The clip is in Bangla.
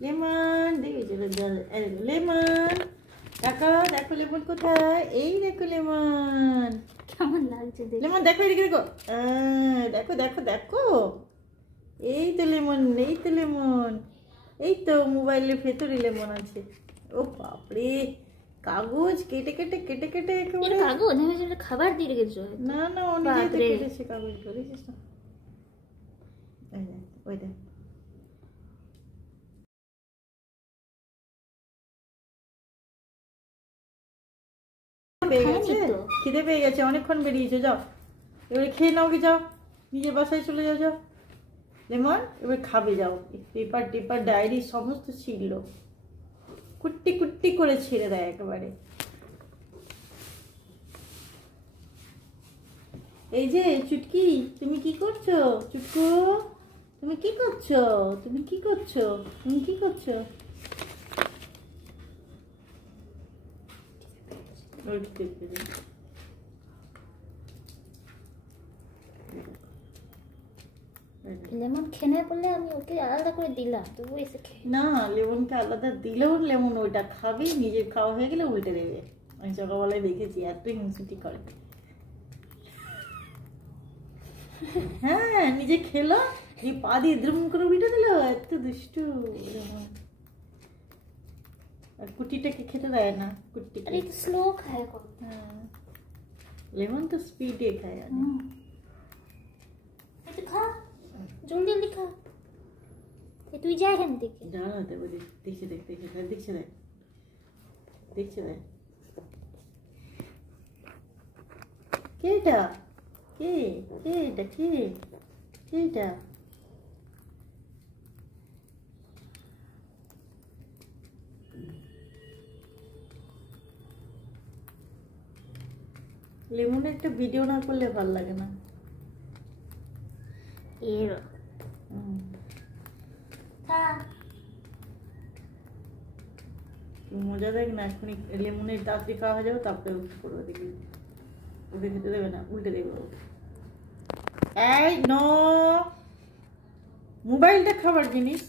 লেমন দেখি চলো লেমন দেখো দেখো লেমন কোথায় এই দেখো লেমন কেমন লাগছে লেমন দেখো এদিকে দেখো দেখো দেখো দেখো এই তো লেমন এই তো লেমন এই তো মোবাইলের ভেতরে লেমন আছে ও বাপরে কাগজ কেটে কেটে কেটে কেটে একেবারে কাগজ আমি সেটা খাবার দিয়ে রেখেছো না না ও নিজেই কেটেছে কাগজ ধরেছিস না এই দেখ ওই দেখ খিদে পেয়ে গেছে অনেকক্ষণ বেরিয়েছো যাও এবারে খেয়ে নাও কি যাও নিজের বাসায় চলে যাও যাও লেমন এবার খাবে যাও পেপার টেপার ডায়েরি সমস্ত ছিঁড়লো কুট্টি কুট্টি করে ছিঁড়ে দেয় একেবারে এই যে চুটকি তুমি কি করছো চুটকু তুমি কি করছো তুমি কি করছো তুমি কি করছো লেমন খেয়ে বললে আমি ওকে আলাদা করে দিলাম তবু এসে খেয়ে না লেমনকে আলাদা দিলেও লেমন ওইটা খাবে নিজের খাওয়া হয়ে গেলে উল্টে দেবে আমি সকালবেলায় দেখেছি এত হিংসুটি করে হ্যাঁ নিজে খেলো এই পা দিয়ে দ্রুম করে উল্টে দিল এত দুষ্টু লেমন আর কুটিটাকে খেতে দেয় না কুটিটাকে একটু স্লো খায় হ্যাঁ লেমন তো স্পিডে খায় একটু খা জলদি জলদি খা তুই যা এখান থেকে দাঁড়াতে বলি দেখছে দেখ দেখছে দেখ দেখছে দেখ দেখছে দেখ কে এটা কে কে এটা কে কে এটা লেমনের একটা ভিডিও না করলে ভালো লাগে না এর মজা দেখ না এখনই লেমনের তাড়াতাড়ি খাওয়া হয়ে যাবে তারপরে উঠে পড়বে দেখবি ওকে খেতে দেবে না উল্টে দেবে এই নো মোবাইলটা খাবার জিনিস